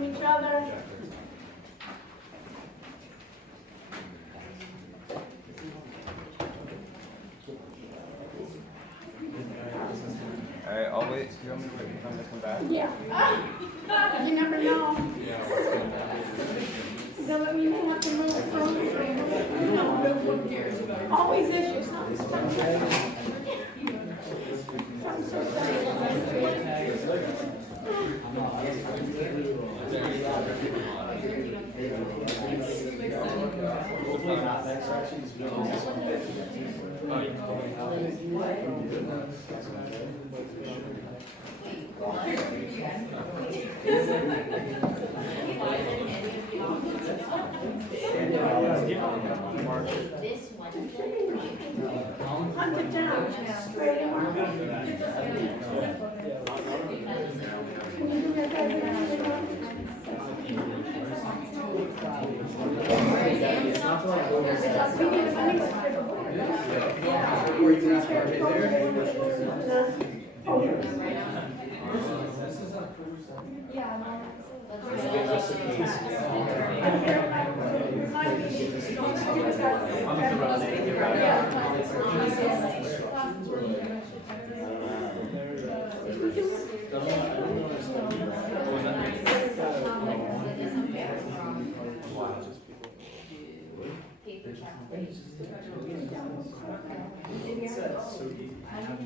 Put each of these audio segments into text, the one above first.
from each other. Alright, I'll wait. You want me to wait for them to come back? Yeah. You never know. They'll let me know what to move from. Always issues, huh? Hunt it down, straight in. Can you do that,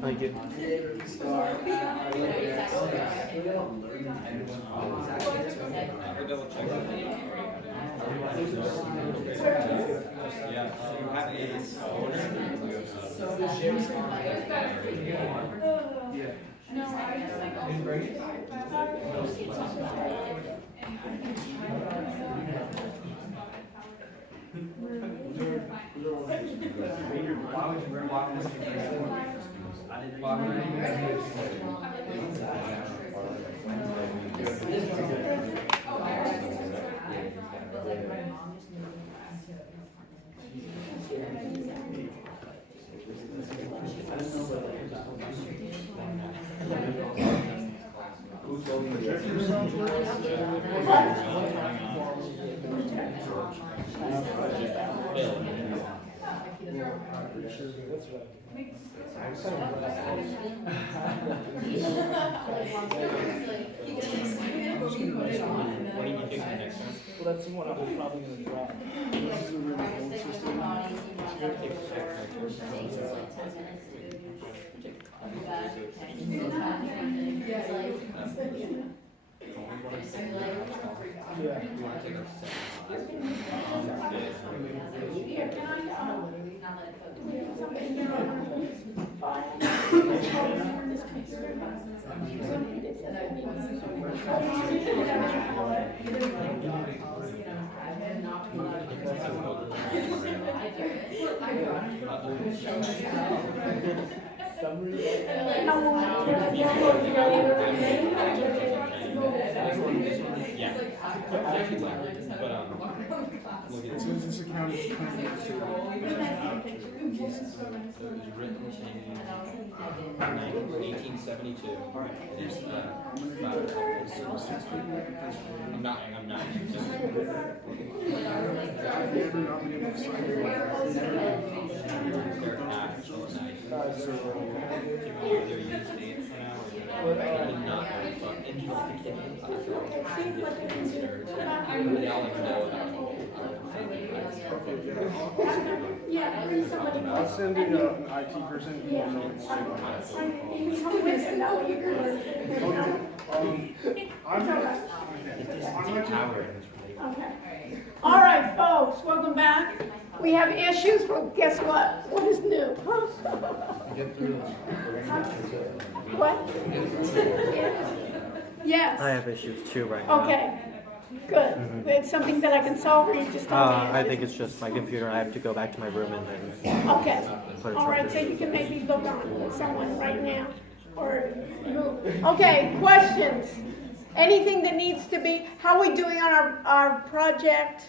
Thank you. Double check. Yeah, you have a Well, that's the one I'm probably going to drop. This is a really old system. Yeah. Since this account is connected to It was written in 1872. I'm not. I've never not been able to sign it. They're actually nice. Do you want to use dates for now? I did not really fuck into the kidney platform. They all like know about Yeah, bring somebody I'll else. send it an IT person. Who will know what's going on. Okay. All right, folks, welcome back. We have issues, but guess what? What is new? What? Yes. I have issues too right now. Okay, good. It's something that I can solve, or you just don't I think it's just my computer. I have to go back to my room and then Okay. put it All right, so something. you can maybe look on with someone right now, or okay. Questions? Anything that needs to be? How are we doing on our project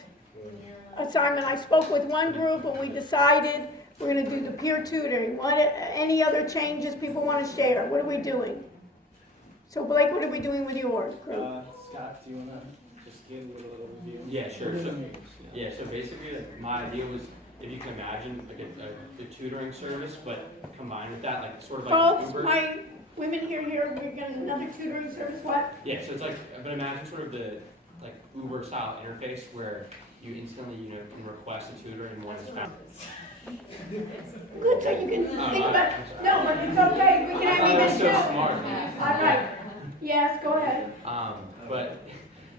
assignment? I spoke with one group and we decided we're going to do the peer tutoring. What? Any other changes people want to share? What are we doing? So Blake, what are we doing with yours? Scott, do you want to Just give a little overview. Yeah, sure. So, yeah, so basically, like, my idea was, if you can imagine, like a tutoring service, but combined with that, like sort of like Folks, Uber. my women here, we're getting another tutoring service, what? Yeah, so it's like, but imagine sort of the like Uber style interface where you instantly, can request a tutor and one is found. Good, so you can think about, no, but it's okay, we can I have thought it was even so two. smart. All right, yes, go ahead. But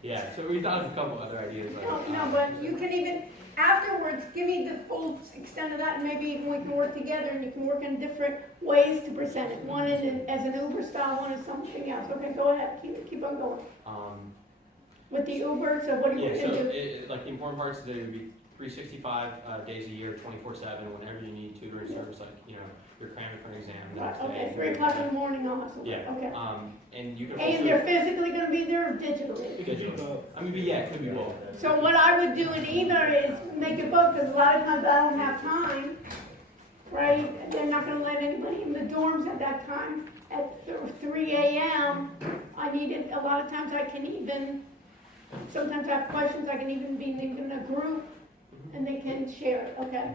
yeah, so we thought of a couple other ideas. Like, No, but you can even, afterwards, give me the full extent of that, and maybe even we can work together, and you can work in different ways to present it. One is as an Uber style, one is something else. Okay, go ahead, keep on going. With the Uber, so what do you Yeah, want so to do? like the important parts is that it would be 365 days a year, 24/7, whenever you need tutoring service, like, you're cramming for an exam. the Right, next okay, day, 3 o'clock in the morning, I'll have some, Yeah. okay. And you can And also. they're physically gonna be there or digitally? Digital. I mean, but yeah, it could be both. So what I would do in either is make it book, because a lot of times I don't have time, right? They're not gonna let anybody in the dorms at that time. At 3 a.m., I need it, a lot of times I can even, sometimes I have questions, I can even be in a group, and they can share it, okay?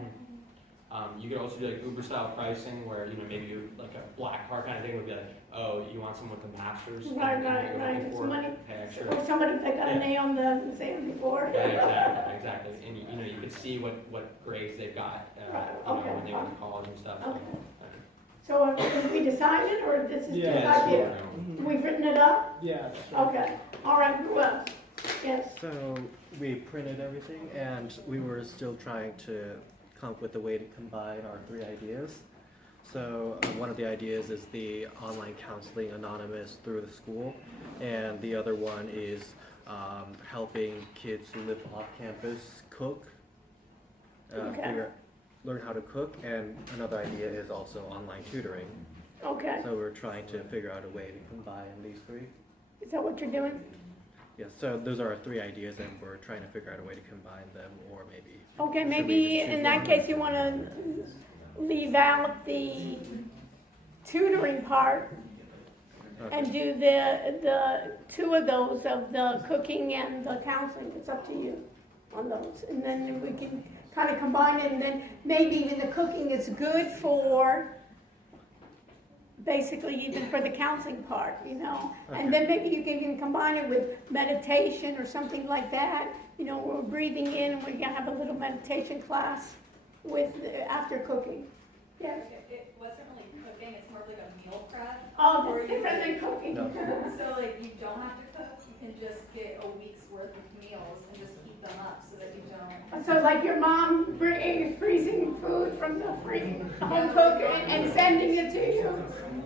You could also do like Uber style pricing where, maybe you like a black card kind of thing would be like, oh, you want someone with a master's? Right, and right, you're right. looking for Somebody- pay extra. Or somebody that got Yeah. a name on the exam before. Yeah, exactly. And you could see what grades they got, Right, okay. when they went to college and stuff. Okay. So have we decided, or this is Yeah, just idea? Mhm. We've written it up? Yeah, sure. Okay, all right, who else? Yes, So we printed everything, and we were still trying to come up with a way to combine our three ideas. So one of the ideas is the online counseling anonymous through the school, and the other one is helping kids who live off campus cook, Okay. learn how to cook, and another idea is also online tutoring. okay. So we're trying to figure out a way to combine these three. Is that what you're doing? Yes, so those are our three ideas, and we're trying to figure out a way to combine them, or maybe. Okay, Should we maybe just choose in that one? case you want to leave out the tutoring part Okay. and do the two of those, of the cooking and the counseling. It's up to you on those. And then we can kind of combine it, and then maybe even the cooking is good for, basically even for the counseling part, And then maybe you can even combine it with meditation or something like that. We're breathing in, and we're gonna have a little meditation class after cooking. Yeah. It wasn't really cooking, it's more of like a meal prep. Oh, that's different than cooking. No. So like you don't have to cook, you can just get a week's worth of meals and just heat them up so that you don't. So like your mom freezing food from the home cook and sending it to you.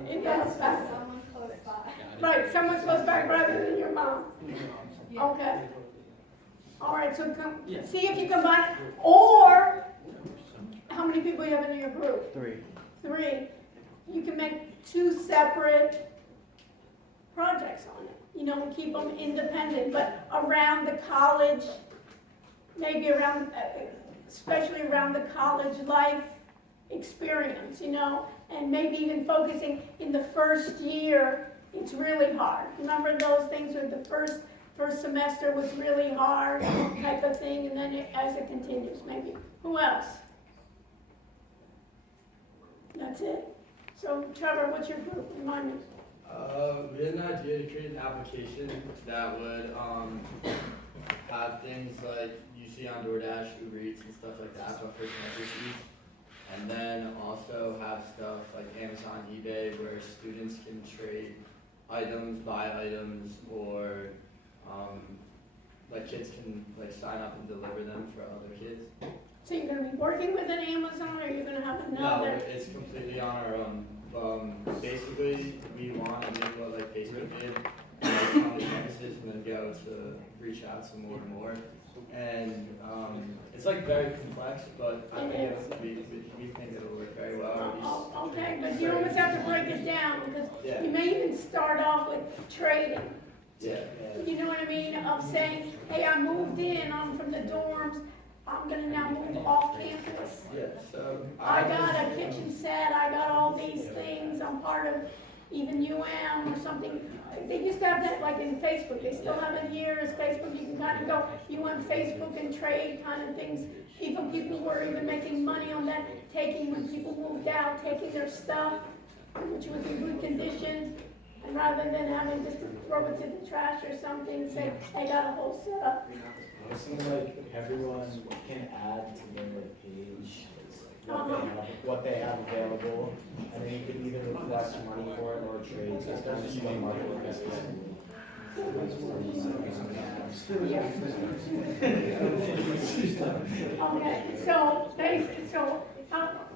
In that stuff. Someone close by. Right, someone close by rather than your mom. Yeah. Okay. All right, so Yeah. see if you combine, or how many people you have in your group? 3. 3. You can make 2 separate projects on it. Keep them independent, but around the college, maybe around, especially around the college life experience, and maybe even focusing in the first year, it's really hard. Remember those things where the first semester was really hard type of thing, and then as it continues, maybe. Who else? That's it? So Trevor, what's your group? Remind me. We had an idea to create an application that would have things like you see on DoorDash, Uber Eats, and stuff like that, but for celebrities. And then also have stuff like Amazon, eBay, where students can trade items, buy items, or like kids can like sign up and deliver them for other kids. So you're going to be working with an Amazon, or you're going to have No, another? it's completely on our own. Basically, we want to do what like Facebook did, like, come to campuses and then go to reach out to more and more. And it's like very complex, but I think we think it'll work very well. Oh, okay, but you almost have to break it down, because Yeah. you may even start off with trading. Yeah. You know what I mean? Of saying, hey, I moved in, I'm from the dorms, I'm gonna now move off campus. Yeah. So I got a kitchen set, I got all these things, I'm part of even UM or something. They used to have that like in Facebook, they still have it here as Facebook, you can that and go, you want Facebook and trade kind of things. Even people were even making money on that, taking, when people moved out, taking their stuff, which was in good condition, and rather than having just to throw it to the trash or something, say, I got a whole setup. It seems like everyone can add to their page what they have available, and then you can either request money for it or trade. So it's kind of just one market like this. Okay, so basically,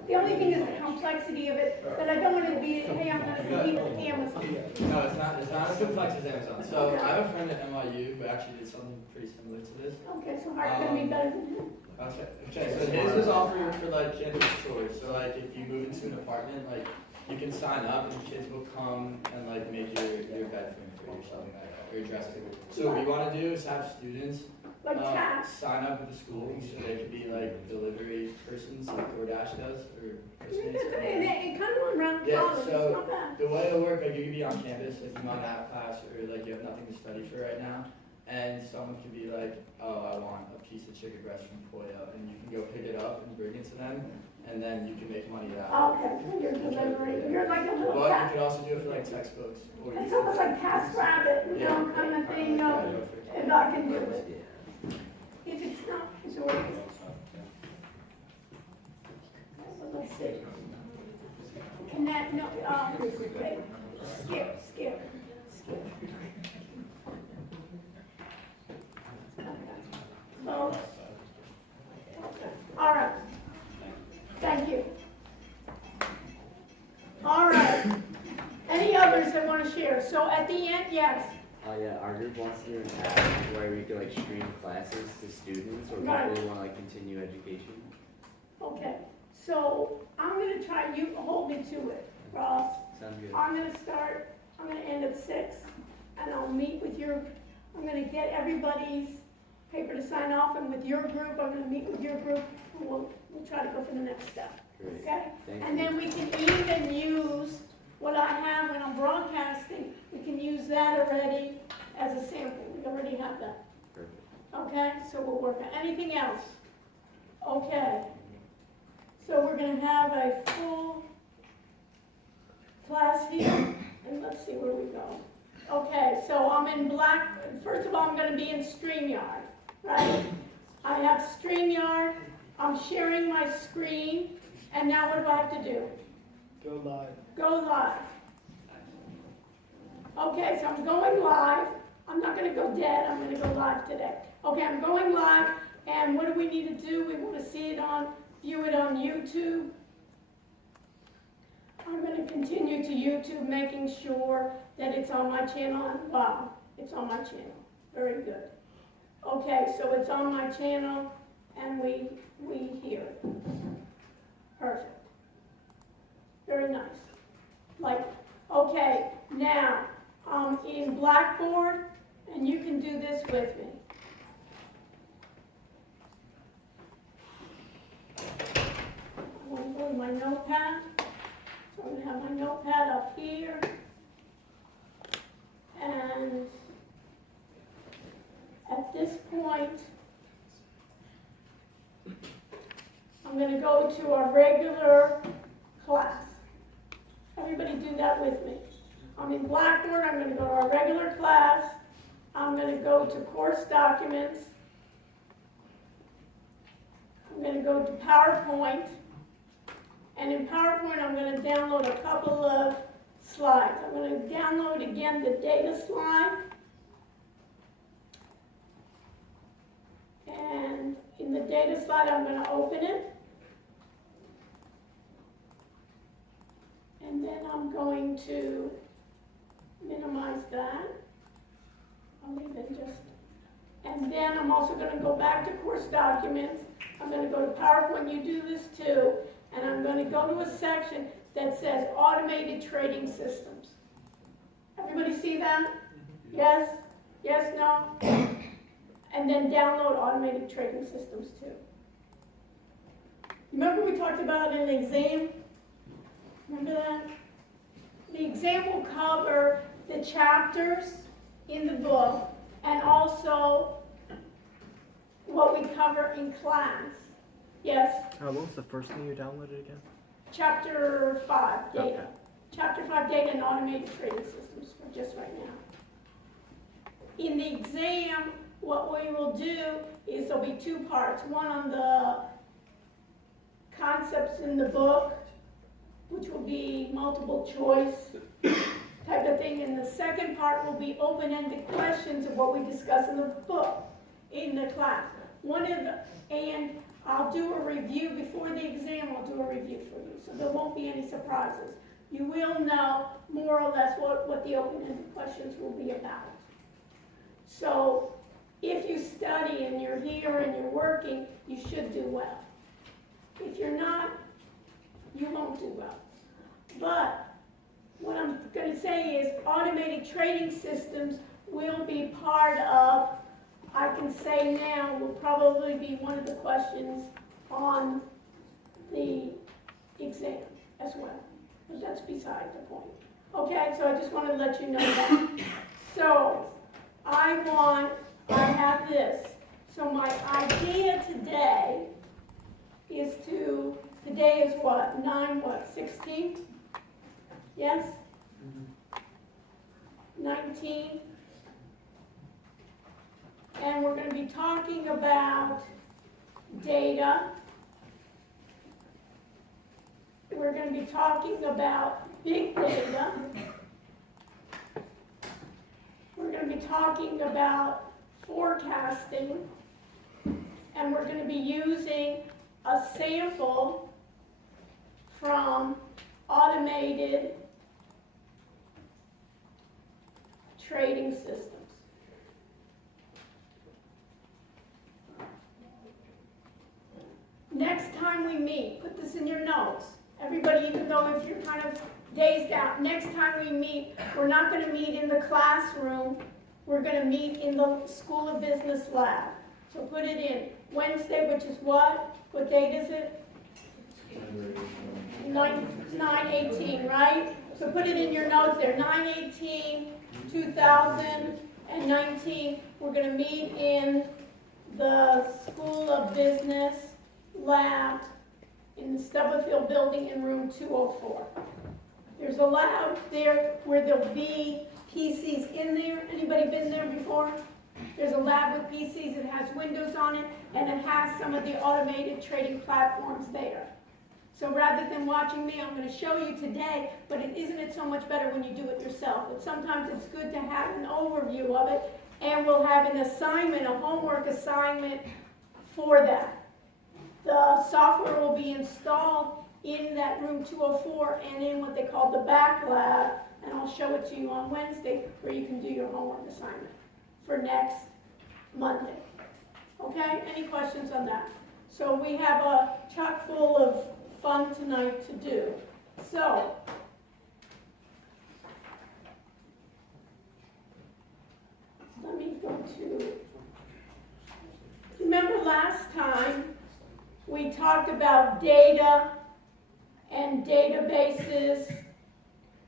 the only thing is the complexity of it, but I don't want to be, hey, I'm gonna compete with Amazon. No, it's not as complex as Amazon. So I have a friend at NYU who actually did something pretty similar to this. Okay, so how's gonna be better than him? Okay, so his was offered for like campus chores. So like if you move into an apartment, like you can sign up and kids will come and like make your bed for you or something like that, or your dressing table. So what we want to do is have students Like tasks? sign up with the school so they can be like delivery persons like DoorDash does or Postmates. It kind of went around Yeah, college, it's so- not bad. The way it'll work, like you can be on campus, like you might have class or like you have nothing to study for right now, and someone can be like, oh, I want a piece of chicken breast from Pollo, and you can go pick it up and bring it to them, and then you can make money that way. Okay, so you're delivering, you're like a little But you cat. could also do it for like textbooks or It's almost like Task Rabbit, you know, kind of thing, if I can do it. If it's not, it's already. Let's see. Connect, no, okay, skip. Okay. All right. Thank you. All right. Any others that want to share? So at the end, yes. Yeah, our group wants to do an app where we could like stream classes to students or Right. people who want to like continue education. Okay. So I'm gonna try, you hold me to it, Ross. Sounds good. I'm gonna end at 6, and I'll meet with I'm gonna get everybody's paper to sign off, and with your group, I'm gonna meet with your group, and we'll try to go for the next step, Great. okay? Thank And you. then we can even use what I have when I'm broadcasting, we can use that already as a sample, we already have that, Perfect. okay? So we'll work on, anything else? Okay. So we're gonna have a full class here, and let's see where we go. Okay, so I'm in first of all, I'm gonna be in StreamYard, right? I have StreamYard, I'm sharing my screen, and now what do I have to do? Go live. Go live. Okay, so I'm going live. I'm not gonna go dead, I'm gonna go live today. Okay, I'm going live, and what do we need to do? We wanna view it on YouTube. I'm gonna continue to YouTube, making sure that it's on my channel, and wow, it's on my channel. Very good. Okay, so it's on my channel, and we hear it. Perfect. Very nice. Okay, now, in Blackboard, and you can do this with me. I'm going to go to my notepad. So I'm going to have my notepad up here. And at this point, I'm going to go to our regular class. Everybody do that with me. I'm in Blackboard, I'm going to go to our regular class. I'm going to go to course documents. I'm going to go to PowerPoint. And in PowerPoint, I'm going to download a couple of slides. I'm going to download again the data slide. And in the data slide, I'm going to open it. And then I'm going to minimize that. I'll leave it just. And then I'm also going to go back to course documents. I'm going to go to PowerPoint. You do this too. And I'm going to go to a section that says automated trading systems. Everybody see that? Yes? Yes? No? And then download automated trading systems too. Remember we talked about an exam? Remember that? The exam will cover the chapters in the book and also are in class. Yes, What was the first thing you downloaded again? chapter 5, data. Okay. Chapter 5, data and automated trading systems, for just right now. In the exam, what we will do is there'll be two parts. One on the concepts in the book, which will be multiple choice type of thing. And the second part will be open-ended questions of what we discuss in the book, in the class. And I'll do a review before the exam, I'll do a review for you, so there won't be any surprises. You will know more or less what the open-ended questions will be about. So if you study and you're here and you're working, you should do well. If you're not, you won't do well. But what I'm going to say is automated trading systems will be part of, I can say now, will probably be one of the questions on the exam as well. But that's beside the point. Okay, so I just want to let you know that. So I have this. So my idea today is today is what? 16? Yes? 19? And we're going to be talking about data. We're going to be talking about big data. We're going to be talking about forecasting. And we're going to be using a sample from automated trading systems. Next time we meet, put this in your notes. Everybody, even though if you're kind of dazed out, next time we meet, we're not going to meet in the classroom. We're going to meet in the School of Business lab. So put it in. Wednesday, which is what? What date is it? 9/18, right? So put it in your notes there. 9/18/2019. We're going to meet in the School of Business lab in the Stubblefield building in room 204. There's a lab there where there'll be PCs in there. Anybody been there before? There's a lab with PCs. It has windows on it, and it has some of the automated trading platforms there. So rather than watching me, I'm going to show you today, but isn't it so much better when you do it yourself? But sometimes it's good to have an overview of it, and we'll have an assignment, a homework assignment for that. The software will be installed in that room 204 and in what they call the back lab, and I'll show it to you on Wednesday where you can do your homework assignment for next Monday. Okay, any questions on that? So we have a chock full of fun tonight to do. So, let me go to, remember last time we talked about data and databases,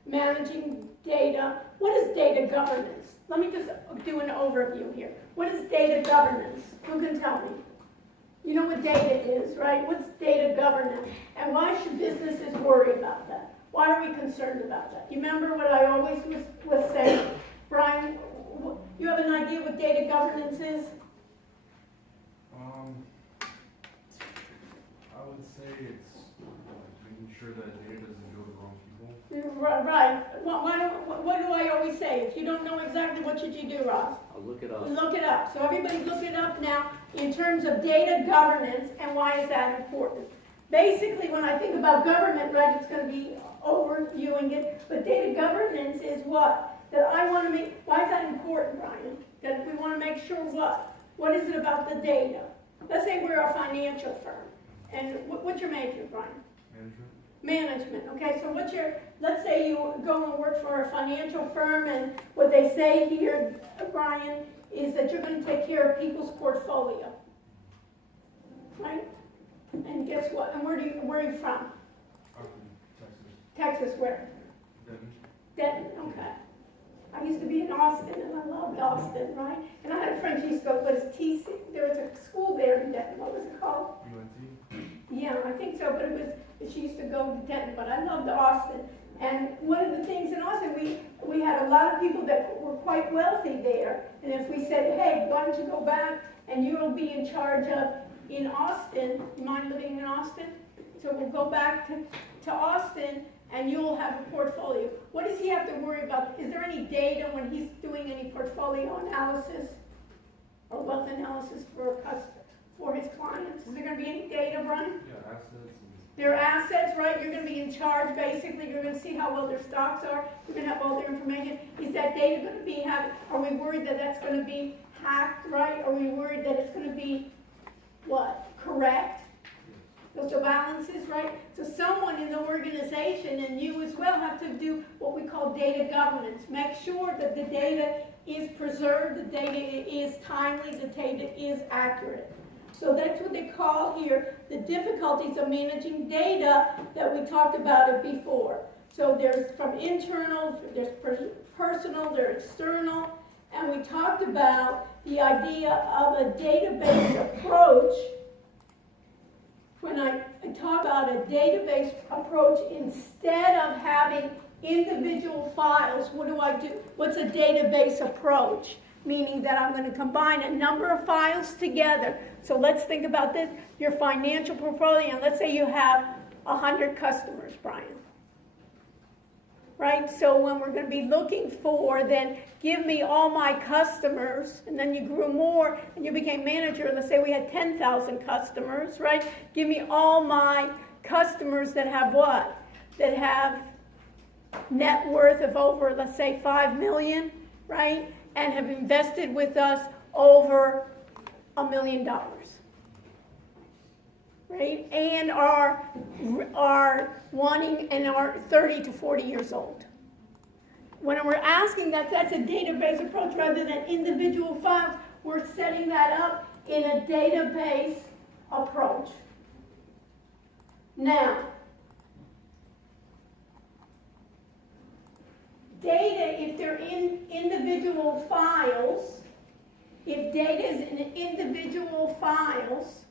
managing data. What is data governance? Let me just do an overview here. What is data governance? Who can tell me? You know what data is, right? What's data governance? And why should businesses worry about that? Why are we concerned about that? You remember what I always was saying? Brian, you have an idea what data governance is? I would say it's making sure that data doesn't go to the wrong people. Right. What do I always say? If you don't know exactly, what should you do, Ross? I'll look it up. Look it up. So everybody look it up now in terms of data governance and why is that important. Basically, when I think about government, right, it's going to be overviewing it, but data governance is what? That I want to make, why is that important, Brian? That we want to make sure what? What is it about the data? Let's say we're a financial firm. And what's your major, Brian? Management. Management. Okay, so let's say you go and work for a financial firm, and what they say here, Brian, is that you're going to take care of people's portfolio. Right? And guess what? And where are you from? I'm from Texas. Texas, where? Denton. Denton, okay. I used to be in Austin, and I loved Austin, right? And I had a friend, she used to go, what is TC? There was a school there in Denton, what was think so, but it was, she used to go to Denton, but I loved Austin. And one of the things in Austin, we had a lot of people that were quite wealthy there. And if we said, hey, why don't you go back and you'll be in charge of in Austin, you mind living in Austin? So we'll go back to Austin and you'll have a portfolio. What does he have to worry about? Is there any data when he's doing any portfolio analysis or wealth analysis for his clients? Is there going to be any data, Brian? Yeah, assets and. Their assets, right? You're going to be in charge, basically. You're going to see how well their stocks are. You're going to have all their information. Is that data going to be are we worried that that's going to be hacked, right? Are we worried that it's going to be, what, correct? Those are balances, right? So someone in the organization, and you as well, have to do what we call data governance. Make sure that the data is preserved, the data is timely, the data is accurate. So that's what they call here the difficulties of managing data that we talked about it before. So there's from internal, there's personal, there's external, and we talked about the idea of a database approach. When I talk about a database approach, instead of having individual files, what do I do? What's a database approach? Meaning that I'm going to combine a number of files together. So let's think about this, your financial portfolio, and let's say you have 100 customers, Brian. Right? So when we're going to be looking for, then give me all my customers, and then you grew more, and you became manager, let's say we had 10,000 customers, right? Give me all my customers that have what? That have net worth of over, let's say, 5 million, right? And have invested with us over $1 million, right? And are wanting and are 30 to 40 years old. When we're asking that, that's a database approach rather than individual files. We're setting that up in a database approach. Now, data, if they're in individual files, if data is in individual files,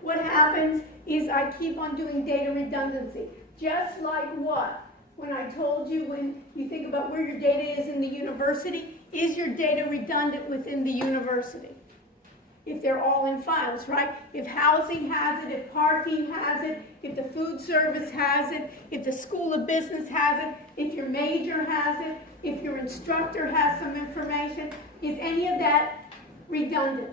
what happens is I keep on doing data redundancy. Just like what? When I told you, when you think about where your data is in the university, is your data redundant within the university? If they're all in files, right? If housing has it, if parking has it, if the food service has it, if the school of business has it, if your major has it, if your instructor has some information, is any of that redundant?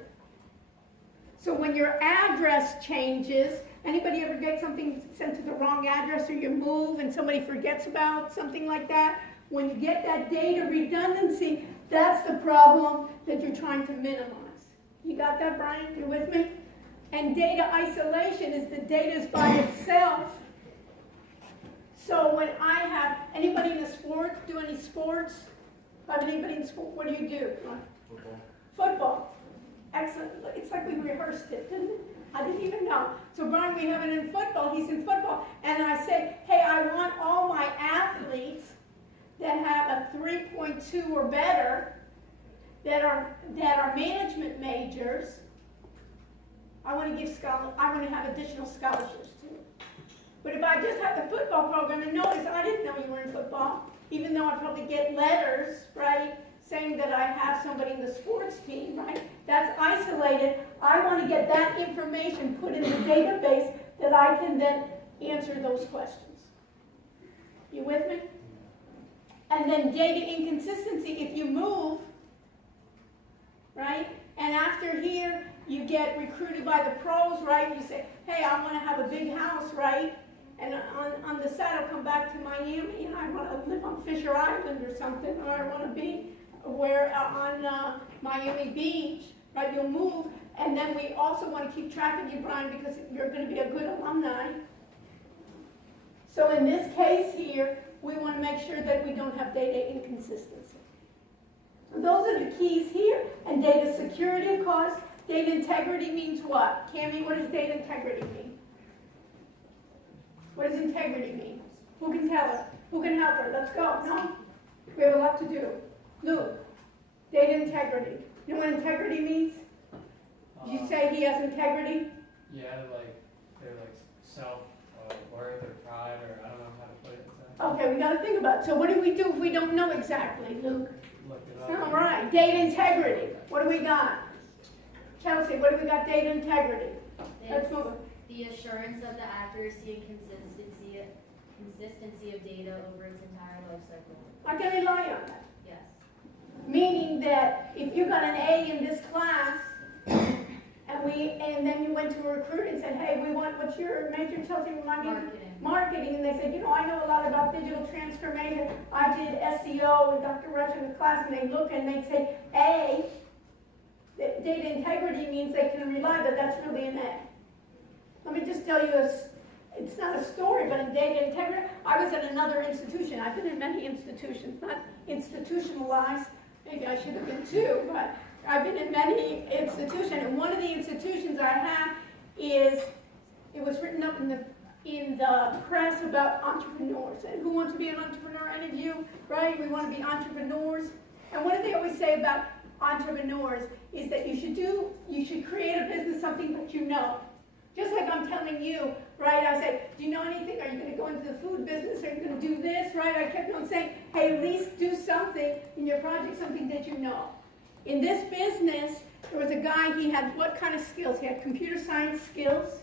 So when your address changes, anybody ever get something sent to the wrong address, or you move and somebody forgets about something like that? When you get that data redundancy, that's the problem that you're trying to minimize. You got that, Brian? You with me? And data isolation is the data is by itself. So when I have anybody in the sport, do any sports? Have anybody in sport? What do you do? Football. Football. Excellent. It's like we rehearsed it, didn't it? I didn't even know. So Brian, we have it in football. He's in football. And I say, hey, I want all my athletes that have a 3.2 or better, that are management majors. I want to have additional scholarships too. But if I just have the football program, and notice I didn't know you were in football, even though I probably get letters, right, saying that I have somebody in the sports team, right? That's isolated. I want to get that information put in the database that I can then answer those questions. You with me? And then data inconsistency, if you move, right? And after here, you get recruited by the pros, right? You say, hey, I want to have a big house, right? And on the side, I'll come back to Miami, and I want to live on Fisher Island or something, or I want to be on Miami Beach, right? You'll move, and then we also want to keep track of you, Brian, because you're going to be a good alumni. So in this case here, we want to make sure that we don't have data inconsistency. Those are the keys here. And data security, of course. Data integrity means what? Cammie, what does data integrity mean? What does integrity mean? Who can tell us? Who can help her? Let's go. No? We have a lot to do. Luke, data integrity. You know what integrity means? Did you say he has integrity? Yeah, they're like self-worth or pride, or I don't know how to put it. Okay, we gotta think about it. So what do we do if we don't know exactly, Luke? Look it up. All right, data integrity. What do we got? Chelsea, what do we got? Data integrity. Let's move it. The assurance of the accuracy and consistency of data over its entire life cycle. I can rely on that. Yes. Meaning that if you got an A in this class, and then you went to a recruiter and said, hey, we want, what's your major, Chelsea, remind me? Marketing. Marketing, and they said, I know a lot about digital transformation. I did SEO with Dr. Rush in the class, and they look and they say, A, data integrity means they can rely that that's really an A. Let me just tell you it's not a story, but in data integrity, I was at another institution. I've been in many institutions, not institutionalized. Maybe I should have been too, but I've been in many institutions. And one of the institutions I have is, it was written up in the press about entrepreneurs. And who wants to be an entrepreneur? Any of you, right? We want to be entrepreneurs. And what do they always say about entrepreneurs is that you should create a business, something that you know. Just like I'm telling you, right? I said, do you know anything? Are you going to go into the food business? Are you going to do this, right? I kept on saying, hey, at least do something in your project, something that you know. In this business, there was a guy, he had what kind of skills? He had computer science skills,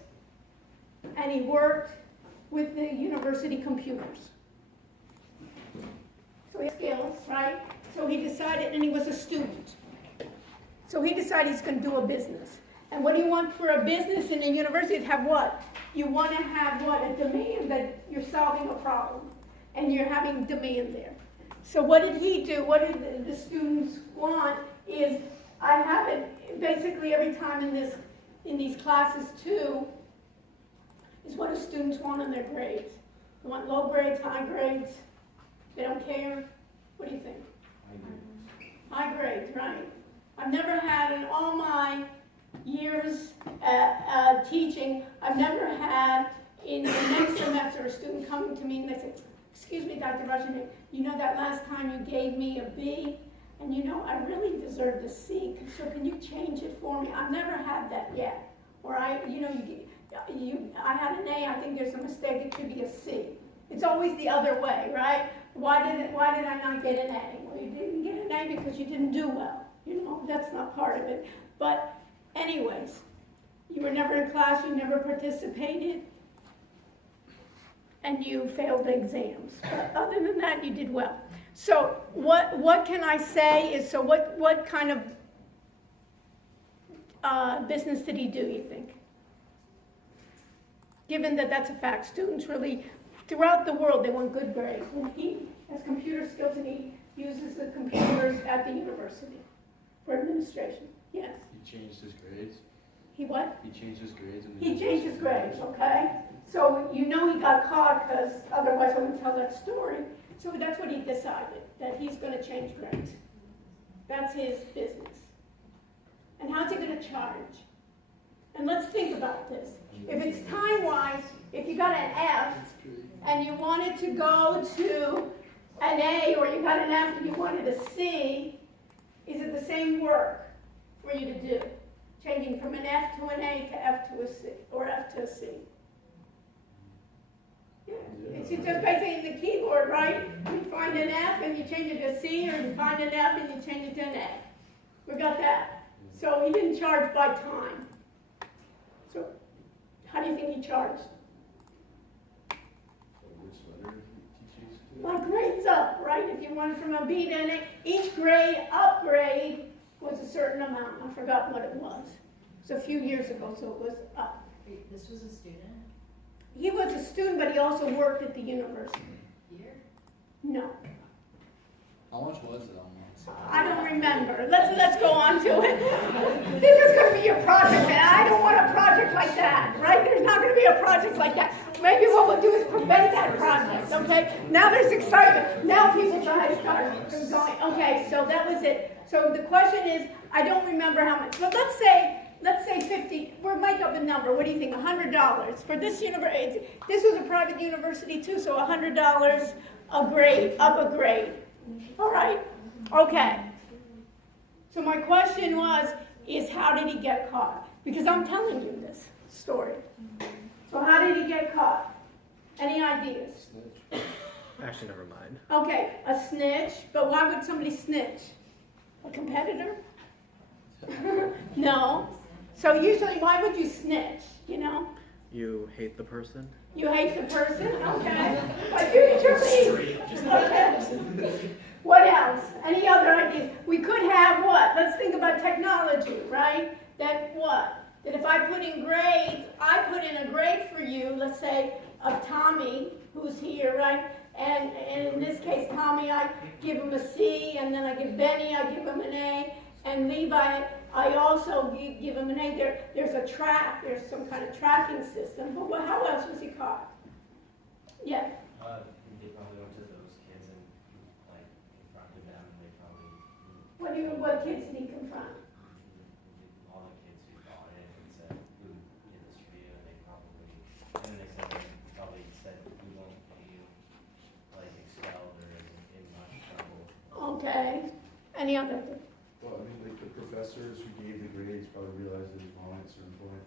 and he worked with the university computers. So he had skills, right? So he decided, and he was a student. So he decided he's going to do a business. And what do you want for a business in a university? To have what? You want to have what? A demand, that you're solving a problem. And you're having demand there. So what did he do? What did the students want is, I have it basically every time in these classes too, is what do students want on their grades? They want low grades, high grades? They don't care? What do you think? High grades, right? I've never had in all my years teaching, I've never had in the next semester a student coming to me and they say, excuse me, Dr. Russian, you know that last time you gave me a B, and I really deserved a C, so can you change it for me? I've never had that yet. Or I had an A, I think there's a mistake, it should be a C. It's always the other way, right? Why did I not get an A? Well, you didn't get an A because you didn't do well. That's not part of it. But anyways, you were never in class, you never participated, and you failed the exams. But other than that, you did well. So what can I say is, so what kind of business did he do, you think? Given that that's a fact, students really, throughout the world, they want good grades. And he has computer skills and he uses the computers at the university for administration. Yes? He changed his grades. He what? He changed his grades. He changed his grades, okay? So he got caught because otherwise I wouldn't tell that story. So that's what he decided, that he's going to change grades. That's his business. And how's he going to charge? And let's think about this. If it's time-wise, if you got an F and you wanted to go to an A, or you got an F and you wanted a C, is it the same work for you to do? Changing from an F to an A to F to a C, or F to a C. Yeah. It's just basically the keyboard, right? You find an F and you change it to a C, or you find an F and you change it to an A. We got that. So he didn't charge by time. So how do you think he charged? Well, grades up, right? If you went from a B to an A, each grade upgrade was a certain amount. I forgot what it was. It was a few years ago, so it was up. This was a student? He was a student, but he also worked at the university. Here? No, How much was it almost? I don't remember. Let's go on to it. This is going to be your project, and I don't want a project like that, right? There's not going to be a project like that. Maybe what we'll do is prevent that project, okay? Now there's excitement. Now people try to start going. Okay, so that was it. So the question is, I don't remember how much, but let's say 50, we'll make up a number. What do you think, $100? For this university, this was a private university too, so $100 a grade, up a grade. All right, okay. So my question is how did he get caught? Because I'm telling you this story. So how did he get caught? Any ideas? Actually, never mind. Okay, a snitch, but why would somebody snitch? A competitor? No. So usually, why would you snitch, you know? You hate the person? You hate the person? Okay. But you get your lead. Okay. What else? Any other ideas? We could have what? Let's think about technology, right? That what? That if I put in grades, I put in a grade for you, let's say, of Tommy, who's here, right? And in this case, Tommy, I give him a C, and then I give Benny, I give him an A, and Levi, I also give him an A. There's a track, there's some kind of tracking system, but how else was he caught? Yeah. They probably went to those kids and like confronted them, and they probably What kids did he confront? all the kids who bought it and said who did this for you, and they probably and then they said they probably said we won't get you like expelled or in much trouble. Okay. Any other? Well, I mean, like the professors who gave the grades probably realized it was wrong at a certain point.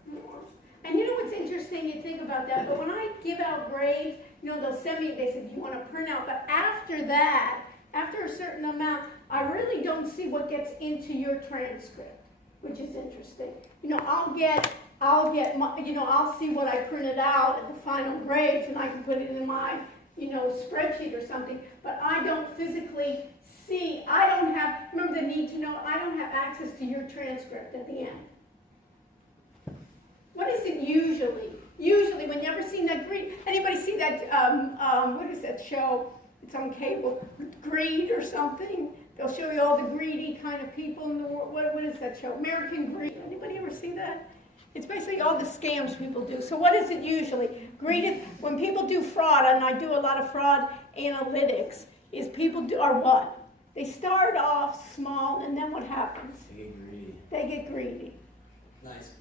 And you know what's interesting, you think about that, but when I give out grades, you know, they'll send me, they say, do you want a printout? But after that, after a certain amount, I really don't see what gets into your transcript, which is interesting. You know, I'll get my, you know, I'll see what I printed out at the final grades, and I can put it in my, you know, spreadsheet or something, but I don't physically see, I don't have, remember the need to know, I don't have access to your transcript at the end. What is it usually? Usually, when you ever seen that Greed, anybody see that, what is that show? It's on cable, Greed or something. They'll show you all the greedy kind of people in the world. What is that show? American Greed. Anybody ever see that? It's basically all the scams people do. So what is it usually? Greed is, when people do fraud, and I do a lot of fraud analytics, is people do, are what? They start off small, and then what happens? They get greedy. They get greedy. Nice.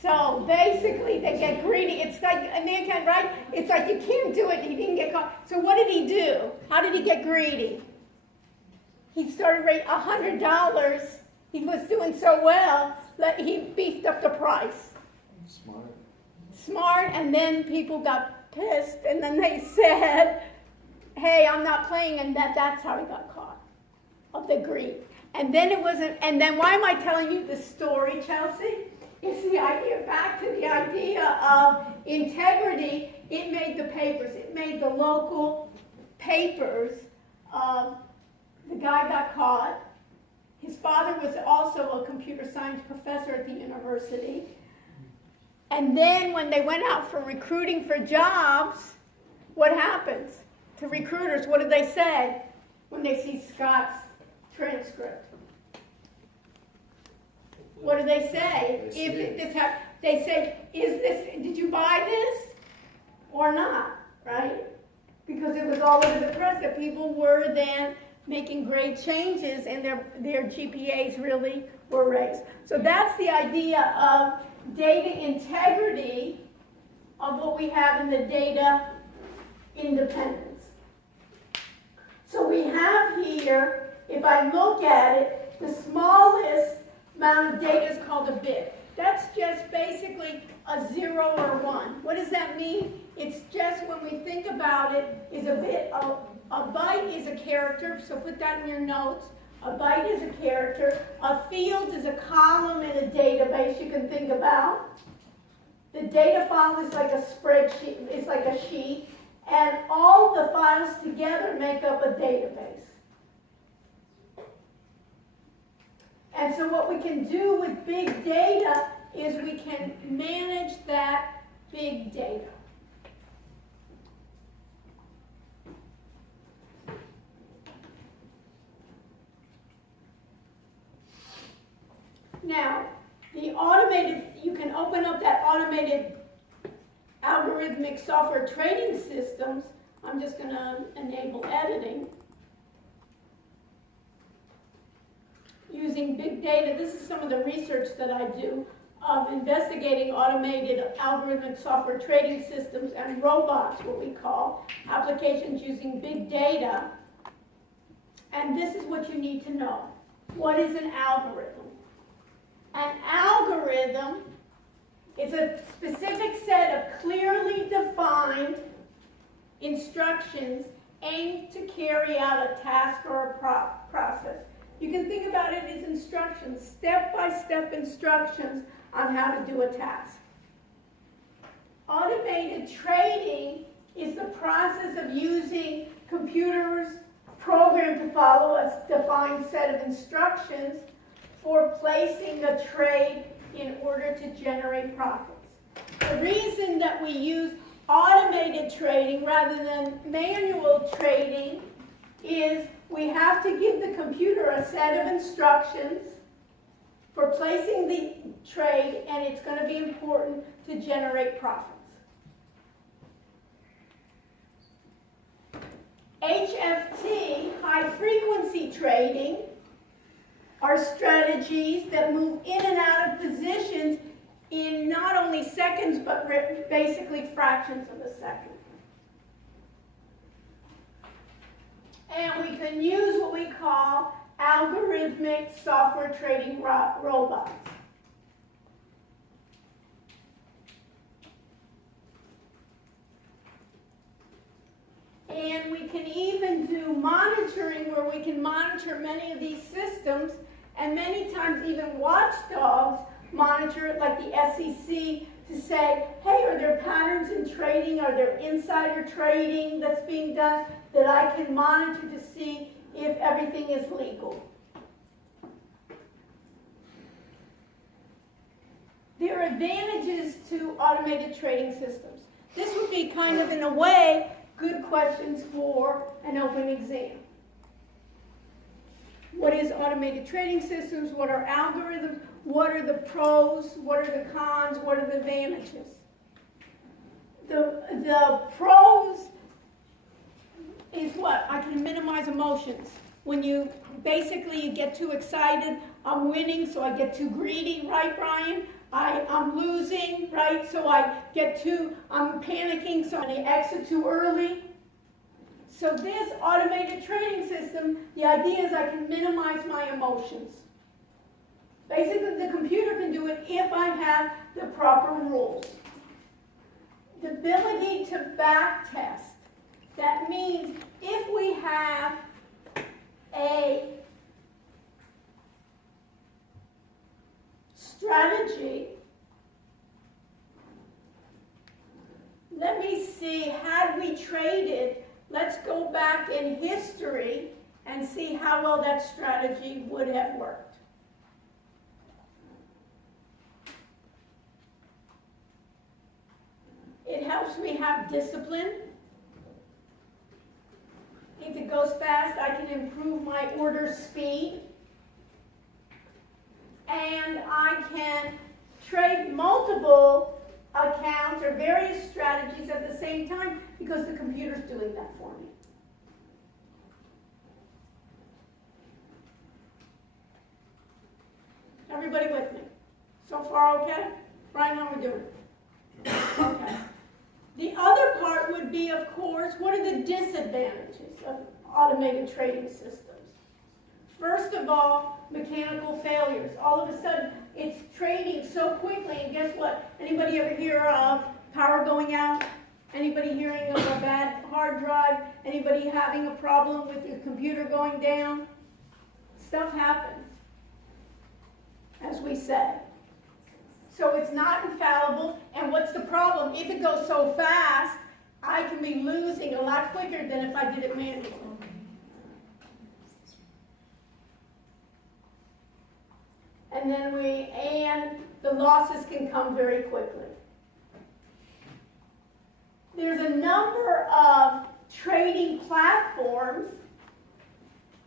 So basically, they get greedy. It's like a man can't, right? It's like you can't do it. He didn't get caught. So what did he do? How did he get greedy? He started rating $100. He was doing so well that he beefed up the price. Smart. Smart, and then people got pissed, and then they said, "Hey, I'm not playing," and that's how he got caught of the greed. And then it wasn't. And then why am I telling you this story, Chelsea? It's the idea, back to the idea of integrity. It made the papers. It made the local papers. The guy got caught. His father was also a computer science professor at the university. And then when they went out for recruiting for jobs, what happens to recruiters? What do they say when they see Scott's transcript? What do they say? They say, "Is this? Did you buy this or not?" Right? Because it was all over the press that people were then making grade changes, and their GPAs really were raised. So that's the idea of data integrity, of what we have in the data independence. So we have here, if I look at it, the smallest amount of data is called a bit. That's just basically a 0 or 1. What does that mean? It's just, when we think about it, is a bit. A byte is a character, so put that in your notes. A byte is a character. A field is a column in a database you can think about. The data file is like a spreadsheet, it's like a sheet, and all the files together make up a database. And so what we can do with big data is we can manage that big data. Now, you can open up that automated algorithmic software trading systems. I'm just going to enable editing. Using big data, this is some of the research that I do of investigating automated algorithmic software trading systems and robots, what we call, applications using big data. And this is what you need to know. What is an algorithm? An algorithm is a specific set of clearly defined instructions aimed to carry out a task or a process. You can think about it as instructions, step-by-step instructions on how to do a task. Automated trading is the process of using computers programmed to follow a defined set of instructions for placing a trade in order to generate profits. The reason that we use automated trading rather than manual trading is we have to give the computer a set of instructions for placing the trade, and it's going to be important to generate profits. HFT, high frequency trading, are strategies that move in and out of positions in not only seconds, but basically fractions of a second. And we can use what we call algorithmic software trading robots. And we can even do monitoring where we can monitor many of these systems, and many times even watchdogs monitor it, like the SEC, to say, hey, are there patterns in trading? Are there insider trading that's being done that I can monitor to see if everything is legal? There are advantages to automated trading systems. This would be kind of, in a way, good questions for an open exam. What is automated trading systems? What are algorithms? What are the pros? What are the cons? What are the advantages? The pros is what? I can minimize emotions. When you basically get too excited, I'm winning, so I get too greedy, right, Brian? I'm losing, right? So I'm panicking, so I exit too early. So this automated trading system, the idea is I can minimize my emotions. Basically, the computer can do it if I have the proper rules. The ability to back test. That means if we have a strategy, let me see, had we traded, let's go back in history and see how well that strategy would have worked. It helps me have discipline. If it goes fast, I can improve my order speed. And I can trade multiple accounts or various strategies at the same time because the computer's doing that for me. Everybody with me? So far okay? Brian, how are we doing? Okay. The other part would be, of course, what are the disadvantages of automated trading systems? First of all, mechanical failures. All of a sudden, it's trading so quickly, and guess what? Anybody ever hear of power going out? Anybody hearing of a bad hard drive? Anybody having a problem with your computer going down? Stuff happens, as we say. So it's not infallible, and what's the problem? If it goes so fast, I can be losing a lot quicker than if I did it manually. And the losses can come very quickly. There's a number of trading platforms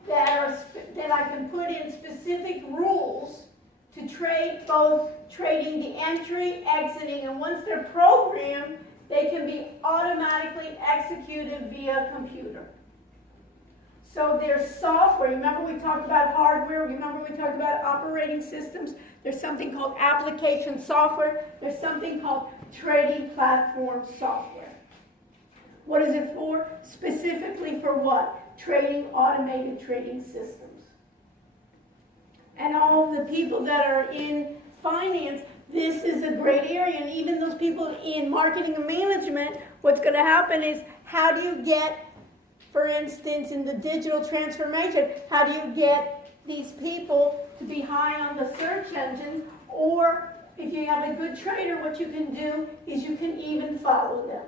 that I can put in specific rules to trade, both trading the entry, exiting, and once they're programmed, they can be automatically executed via computer. So there's software. Remember we talked about hardware? Remember we talked about operating systems? There's something called application software. There's something called trading platform software. What is it for? Specifically for what? Trading, automated trading systems. And all the people that are in finance, this is a great area, and even those people in marketing and management, what's gonna happen is, how do you get, for instance, in the digital transformation, how do you get these people to be high on the search engines? Or if you have a good trader, what you can do is you can even follow them.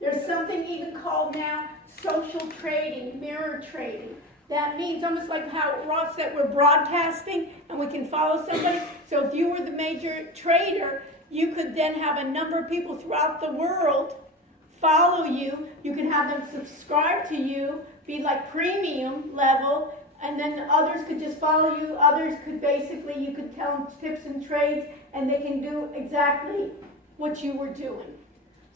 There's something even called now social trading, mirror trading. That means almost like how Ross said, we're broadcasting and we can follow somebody. So if you were the major trader, you could then have a number of people throughout the world follow you. You can have them subscribe to you, be like premium level, and then others could just follow you. Others could basically, you could tell them tips and trades, and they can do exactly what you were doing.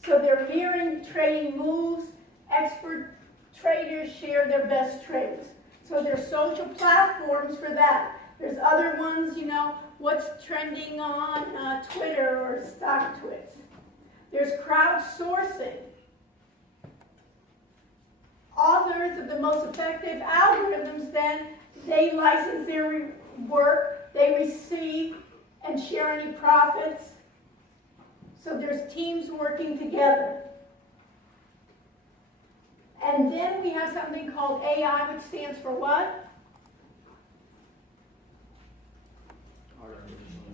So they're mirroring trading moves. Expert traders share their best trades. So there's social platforms for that. There's other ones, you know, what's trending on Twitter or StockTwits. There's crowdsourcing. Authors of the most effective algorithms, then, they license their work, they receive and share any profits. So there's teams working together. And then we have something called AI, which stands for what?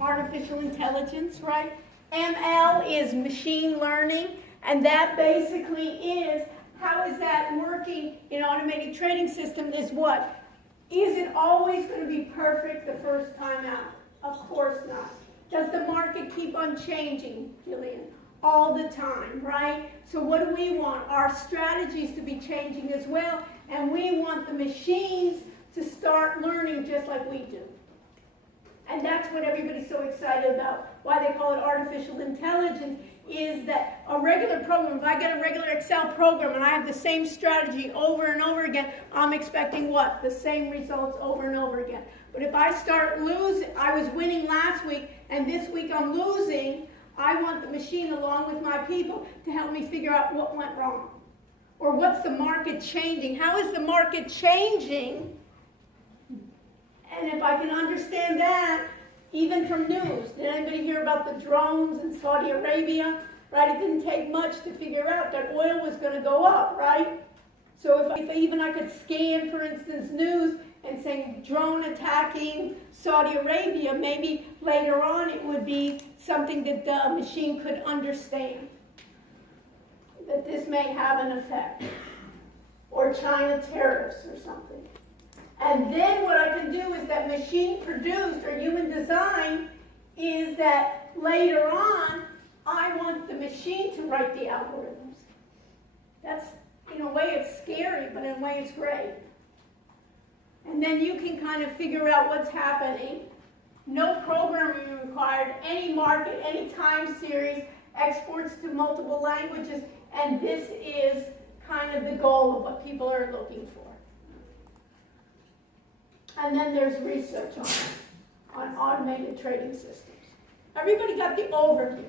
Artificial intelligence, right? ML is machine learning, and that basically is, how is that working in automated trading system is what? Is it always going to be perfect the first time out? Of course not. Does the market keep on changing, Gillian? All the time, right? So what do we want? Our strategies to be changing as well, and we want the machines to start learning just like we do. And that's what everybody's so excited about. Why they call it artificial intelligence is that a regular program, if I get a regular Excel program and I have the same strategy over and over again, I'm expecting what? The same results over and over again. But if I start losing, I was winning last week and this week I'm losing, I want the machine along with my people to help me figure out what went wrong. Or what's the market changing? How is the market changing? And if I can understand that, even from news, did anybody hear about the drones in Saudi Arabia? Right, it didn't take much to figure out that oil was going to go up, right? So if even I could scan, for instance, news and say drone attacking Saudi Arabia, maybe later on it would be something that the machine could understand, that this may have an effect. Or China tariffs or something. And then what I can do is that machine produced or human design is that later on, I want the machine to write the algorithms. That's, in a way, it's scary, but in a way, it's great. And then you can kind of figure out what's happening. No programming required, any market, any time series, exports to multiple languages, and this is kind of the goal of what people are looking for. And then there's research on automated trading systems. Everybody got the overview?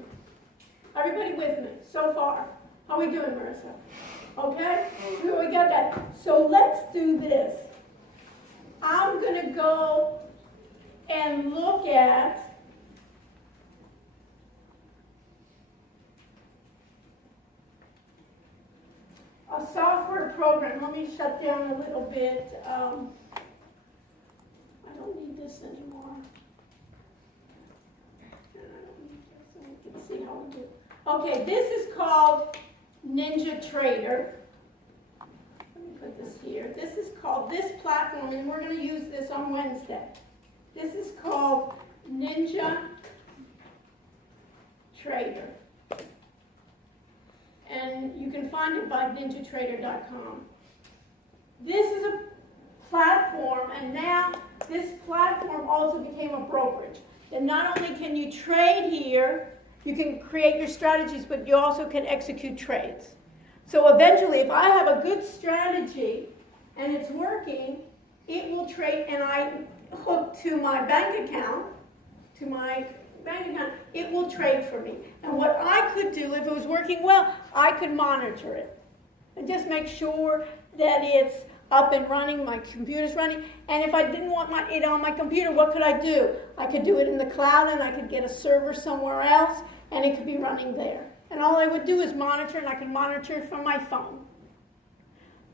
Everybody with me so far? How are we doing, Marissa? Okay? We got that. So let's do this. I'm going to go and look at a software program. Let me shut down a little bit. I don't need this anymore. I don't need this, so we can see how we do. Okay, this is called NinjaTrader. Let me put this here. This is called this platform, and we're going to use this on Wednesday. This is called NinjaTrader. And you can find it by ninjatrader.com. This is a platform, and now this platform also became a brokerage. And not only can you trade here, you can create your strategies, but you also can execute trades. So eventually, if I have a good strategy and it's working, it will trade, and I hook to my bank account, it will trade for me. And what I could do, if it was working well, I could monitor it and just make sure that it's up and running, my computer's running, and if I didn't want it on my computer, what could I do? I could do it in the cloud, and I could get a server somewhere else, and it could be running there. And all I would do is monitor, and I could monitor it from my phone.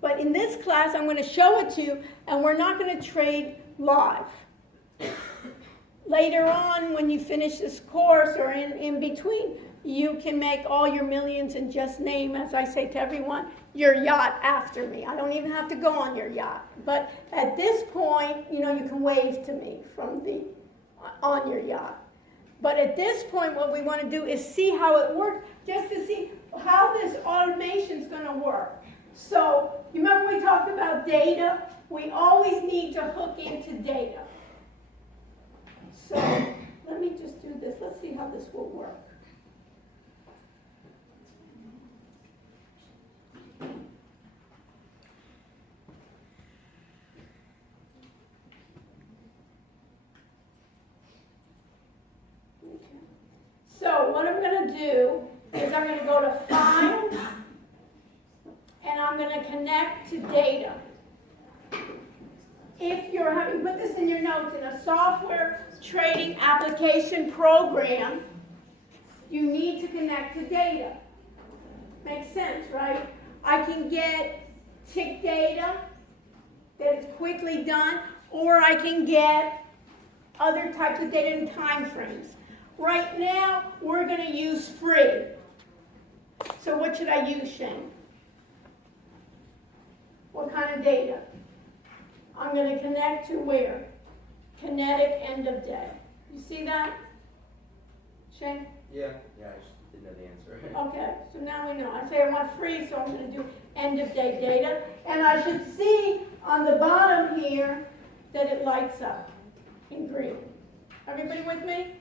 But in this class, I'm going to show it to you, and we're not going to trade live. Later on, when you finish this course or in between, you can make all your millions and just name, as I say to everyone, your yacht after me. I don't even have to go on your yacht. But at this point, you can wave to me on your yacht. But at this point, what we want to do is see how it works, just to see how this automation is going to work. So, you remember we talked about data? We always need to hook into data. So, let me just do this. Let's see how this will work. So what I'm going to do is I'm going to go to File, and I'm going to connect to Data. If you're having, put this in your notes, in a software trading application program, you need to connect to Data. Makes sense, right? I can get tick data that is quickly done, or I can get other types of data in time frames. Right now, we're going to use free. So what should I use, Shane? What kind of data? I'm going to connect to where? Kinetic end of day. You see that? Shane? Yeah, I just didn't know the answer. Okay, so now we know. I say I want free, so I'm going to do end of day data. And I should see on the bottom here that it lights up in green. Everybody with me?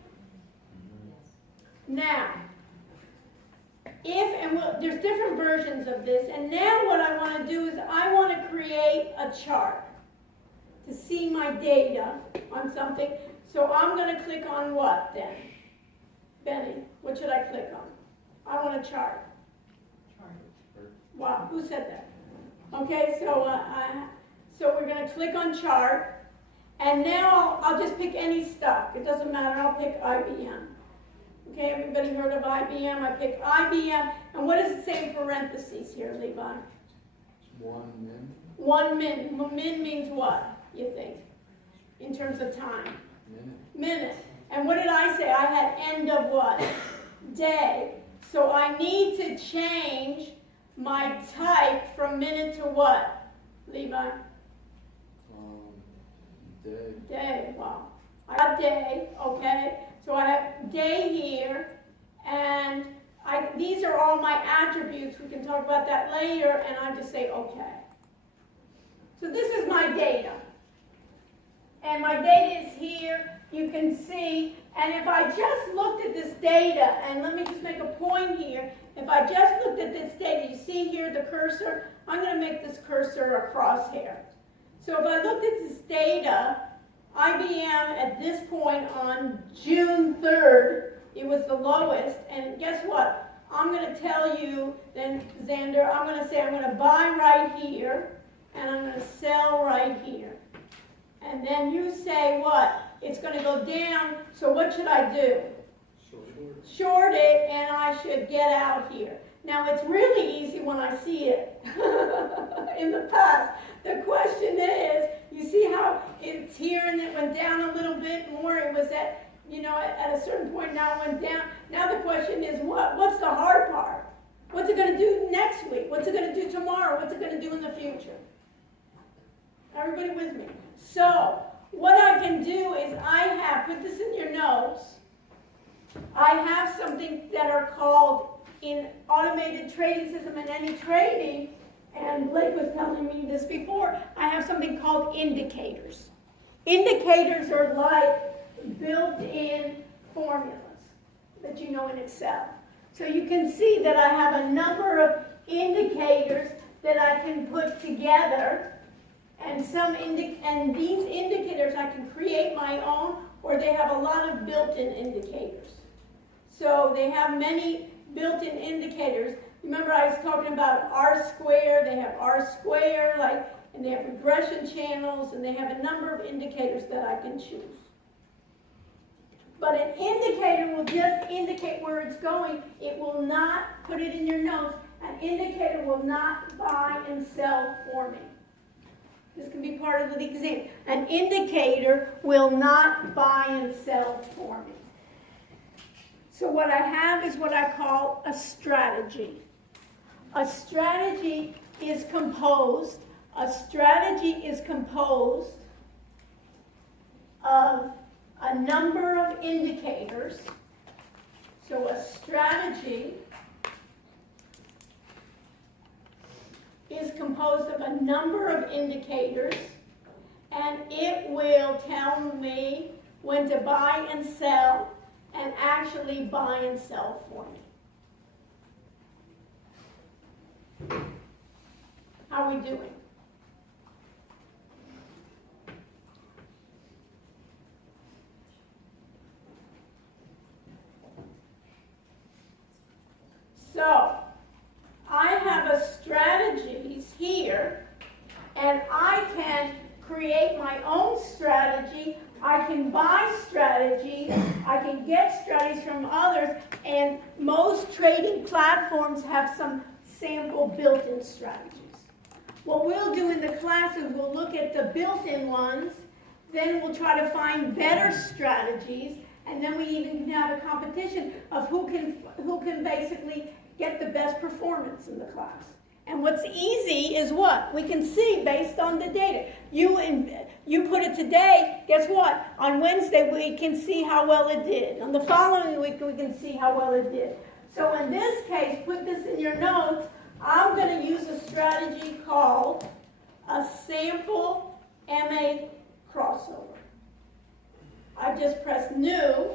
Now, there's different versions of this, and now what I want to do is I want to create a chart to see my data on something. So I'm going to click on what then? Benny, what should I click on? I want a chart. Wow, who said that? Okay, so we're going to click on chart, and now I'll just pick any stock. It doesn't matter, I'll pick IBM. Okay, everybody heard of IBM? I pick IBM, and what does it say in parentheses here, Levi? 1 min. 1 min. Min means what, you think, in terms of time? Minute. And what did I say? I had end of what? Day. So I need to change my type from minute to what, Levi? Day. Day, wow. I got day, okay? So I have day here, and these are all my attributes. We can talk about that later, and I just say okay. So this is my data. And my data is here, you can see, and if I just looked at this data, and let me just make a point here, if I just looked at this data, you see here the cursor? I'm going to make this cursor a crosshair. So if I looked at this data, IBM at this point on June 3rd, it was the lowest, and guess what? I'm going to tell you then, Xander, I'm going to say I'm going to buy right here, and I'm going to sell right here. And then you say what? It's going to go down, so what should I do? Short it, and I should get out here. Now, it's really easy when I see it in the past. The question is, you see how it's here and it went down a little bit more? It was at a certain point, now it went down. Now the question is what? What's the hard part? What's it going to do next week? What's it going to do tomorrow? What's it going to do in the future? Everybody with me? So, what I can do is put this in your notes, I have something that are called in automated trading system and any trading, and Blake was telling me this before, I have something called indicators. Indicators are like built-in formulas that you know in Excel. So you can see that I have a number of indicators that I can put together, and these indicators I can create my own, or they have a lot of built-in indicators. So they have many built-in indicators. Remember I was talking about R square, they have R square, like and they have regression channels, and they have a number of indicators that I can choose. But an indicator will just indicate where it's going. It will not, put it in your notes, an indicator will not buy and sell for me. This can be part of the exam. An indicator will not buy and sell for me. So what I have is what I call a strategy. A strategy is composed of a number of indicators. So a strategy is composed of a number of indicators, and it will tell me when to buy and sell, and actually buy and sell for me. How are we doing? So, I have a strategies here, and I can create my own strategy. I can buy strategies, I can get strategies from others, and most trading platforms have some sample built-in strategies. What we'll do in the class is we'll look at the built-in ones, then we'll try to find better strategies, and then we even can have a competition of who can basically get the best performance in the class. And what's easy is what? We can see based on the data. You put it today, guess what? On Wednesday we can see how well it did. On the following week we can see how well it did. So in this case, put this in your notes, I'm going to use a strategy called a sample MA crossover. I just press new,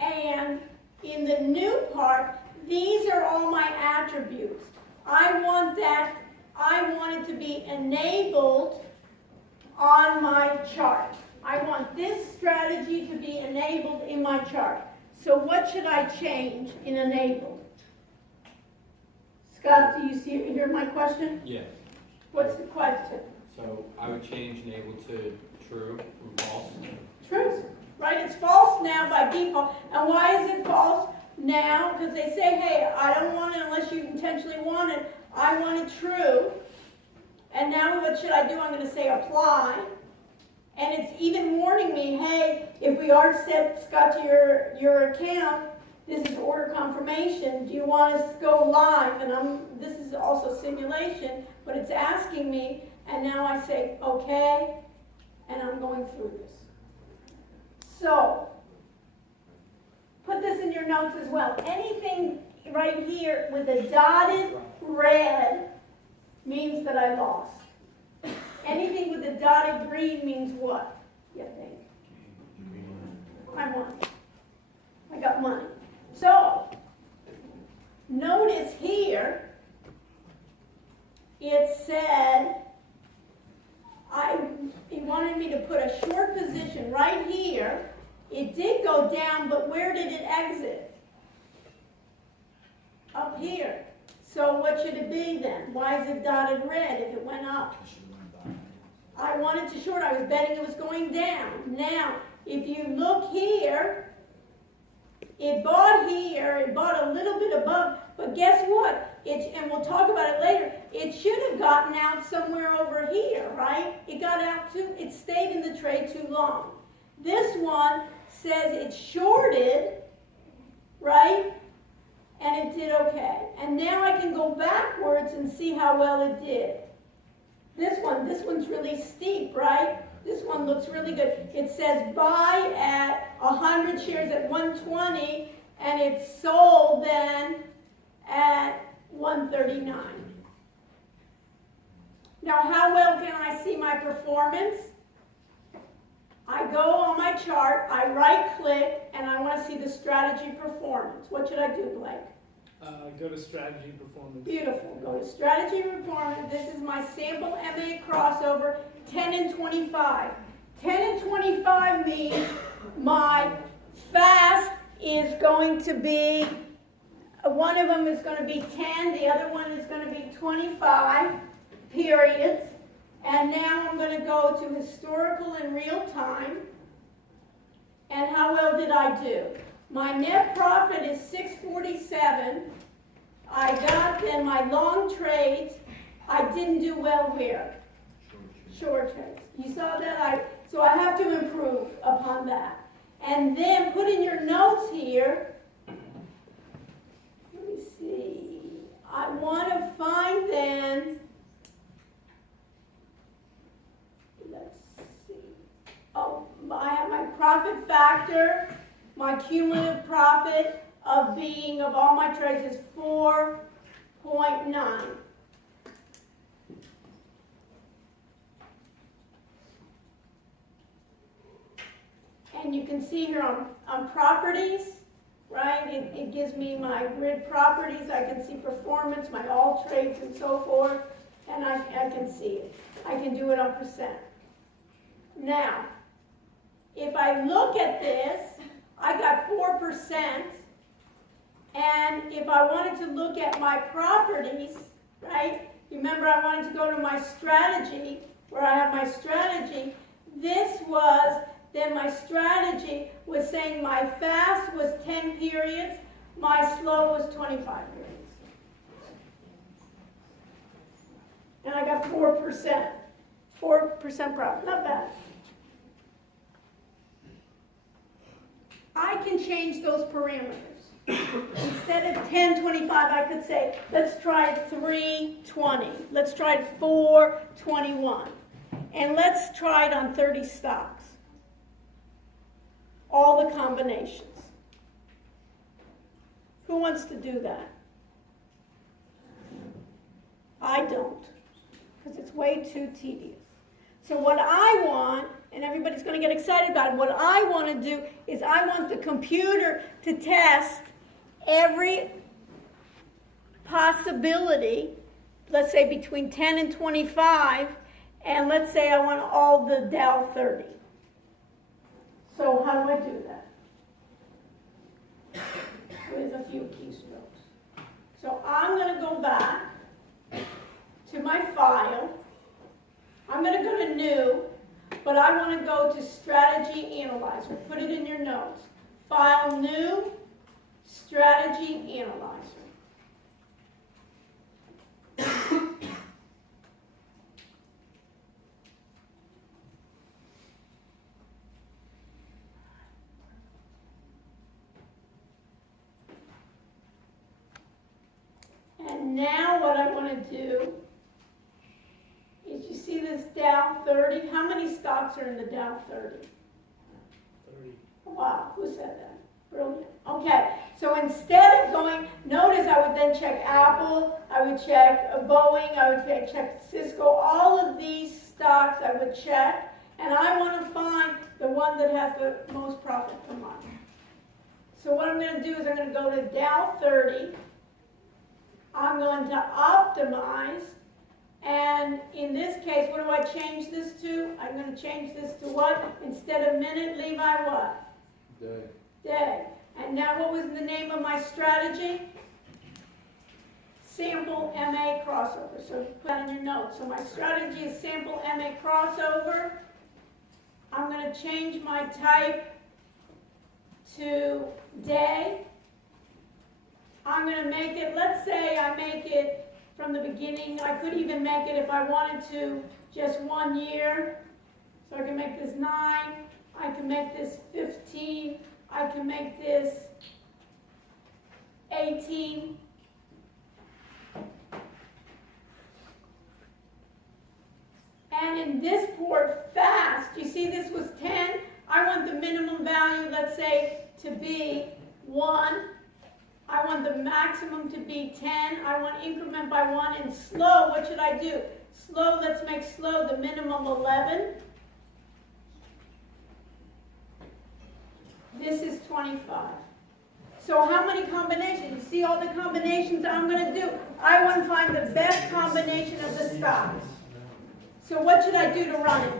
and in the new part, these are all my attributes. I want it to be enabled on my chart. I want this strategy to be enabled in my chart. So what should I change in enabled? Scott, do you hear my question? Yes. What's the question? So I would change enable to true from false. True, right? It's false now by default. And why is it false now? Because they say, hey, I don't want it unless you intentionally want it. I want it true. And now what should I do? I'm going to say apply. And it's even warning me, hey, if we are set, Scott, to your account, this is order confirmation. Do you want us to go live? And this is also simulation, but it's asking me, and now I say, okay, and I'm going through this. So, put this in your notes as well. Anything right here with a dotted red means that I lost. Anything with a dotted green means what? You think? I won. I got money. So, notice here, it said, it wanted me to put a short position right here. It did go down, but where did it exit? Up here. So what should it be then? Why is it dotted red if it went up? I wanted to short. I was betting it was going down. Now, if you look here, it bought here. It bought a little bit above. But guess what? And we'll talk about it later. It should have gotten out somewhere over here, right? It got out it stayed in the trade too long. This one says it shorted, right? And it did okay. And now I can go backwards and see how well it did. This one's really steep, right? This one looks really good. It says buy at 100 shares at 120, and it sold then at 139. Now, how well can I see my performance? I go on my chart, I right-click, and I want to see the strategy performance. What should I do, Blake? Go to strategy performance. Beautiful. Go to strategy performance. This is my sample MA crossover, 10 and 25. 10 and 25 means my fast is going to be, one of them is going to be 10, the other one is going to be 25. periods. And now I'm going to go to historical in real time. And how well did I do? My net profit is 647. I got then my long trades. I didn't do well where? Short trades. You saw that? So I have to improve upon that. And then put in your notes here. Let me see. I want to find then. Let's see. Oh, I have my profit factor. My cumulative profit of all my trades is 4.9. And you can see here on properties, right? It gives me my grid properties. I can see performance, my all trades and so forth. And I can see it. I can do it on percent. Now, if I look at this, I got 4%. And if I wanted to look at my properties, right? Remember I wanted to go to my strategy, where I have my strategy. Then my strategy was saying my fast was 10 periods, my slow was 25 periods. And I got 4%. 4% profit, not bad. I can change those parameters. Instead of 10.25, I could say, let's try 3.20. Let's try 4.21. And let's try it on 30 stocks. All the combinations. Who wants to do that? I don't, because it's way too tedious. So what I want, and everybody's going to get excited about it, what I want to do is I want the computer to test every possibility, let's say between 10 and 25, and let's say I want all the Dow 30. So how do I do that? With a few keystrokes. So I'm going to go back to my file. I'm going to go to New, but I want to go to Strategy Analyzer. Put it in your notes. File New, Strategy Analyzer. And now what I want to do is, you see this Dow 30? How many stocks are in the Dow 30? 30. Wow, who said that? Brilliant. Okay, so instead of going, notice I would then check Apple, I would check Boeing, I would check Cisco, all of these stocks I would check, and I want to find the one that has the most profit per month. So what I'm going to do is I'm going to go to Dow 30, I'm going to optimize, and in this case, what do I change this to? I'm going to change this to what? Instead of minute, Levi, what? Day. Day. And now what was the name of my strategy? Sample MA crossover. So put that in your notes. So my strategy is sample MA crossover. I'm going to change my type to day. I'm going to make it, let's say I make it from the beginning. I could even make it, if I wanted to, just 1 year. So I can make this 9. I can make this 15. I can make this 18. And in this port fast, you see this was 10. I want the minimum value, let's say, to be 1. I want the maximum to be 10. I want increment by 1. And slow, what should I do? Slow, let's make slow the minimum 11. This is 25. So how many combinations? You see all the combinations I'm going to do? I want to find the best combination of the stocks. So what should I do to run it?